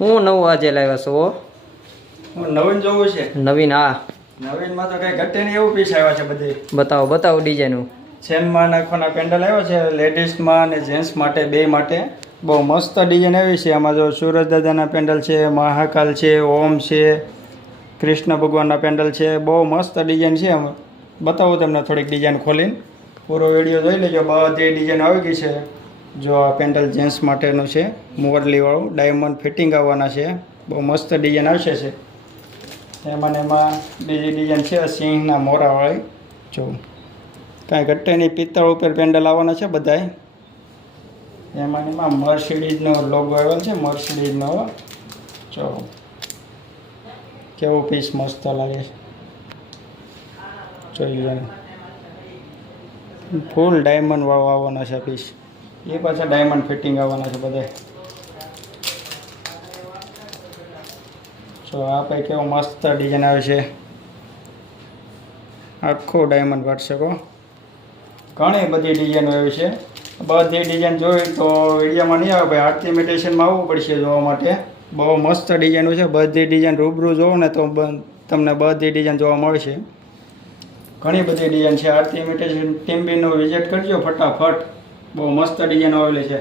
હું નવું આજે લાવ્યા છો? નવીન જોવું છે. નવીન? હા, નવીનમાં તો કઈ ઘટે નહીં એવું પીસ આવ્યા છે બધી. બતાવો ડિઝાઇન. ચેનમાં નાખવાના પેન્ડલ આવ્યા છે, લેડીઝમાં અને જેન્ટ્સ માટે બે માટે. બહુ મસ્ત ડિઝાઇન આવી છે. આમાં જો સુરજ દાદાના પેન્ડલ છે, મહાકાલ છે, ઓમ છે, કૃષ્ણ ભગવાનના પેન્ડલ છે. બહુ મસ્ત ડિઝાઇન છે. બતાવું તમને થોડીક ડિઝાઇન ખોલીને. પૂરો વિડીયો જોઈ લેજો. બધી ડિઝાઇન આવી ગઈ છે. જો આ પેન્ડલ જેન્ટ્સ માટેનું છે, મોરલીવાળું ડાયમંડ ફિટિંગ આવવાના છે. બહુ મસ્ત ડિઝાઇન આવશે છે. એમાં બીજી ડિઝાઇન છે સિંહના મોરાવાળી. જો કાંઈ ઘટે નહીં, પિત્તળ ઉપર પેન્ડલ આવવાના છે બધાય. એમાં મર્સિડીઝનો લોગો આવેલો છે, મર્સિડીઝનો. જો કેવું પીસ મસ્ત લાગે છે, જોઈ લો. ફૂલ ડાયમંડ વાળો આવવાના છે પીસ. એ પાછા ડાયમંડ ફિટિંગ આવવાના છે બધા. જો આ પછી કેવો મસ્ત ડિઝાઇન આવે છે, આખો ડાયમંડ વર્ક છે. ઘણી બધી ડિઝાઇનો આવી છે. બધી ડિઝાઇન જોઈ તો વિડીયોમાં નહીં આવે ભાઈ, આરતી ઇમિટેશનમાં આવવું પડશે જોવા માટે. બહુ મસ્ત ડિઝાઇનો છે. બધી ડિઝાઇન રૂબરૂ જોવો ને તો તમને બધી ડિઝાઇન જોવા મળશે. ઘણી બધી ડિઝાઇન છે. આરતી ઇમિટેશન ટીમ બીનું વિઝિટ કરજો ફટાફટ. બહુ મસ્ત ડિઝાઇન આવેલી છે.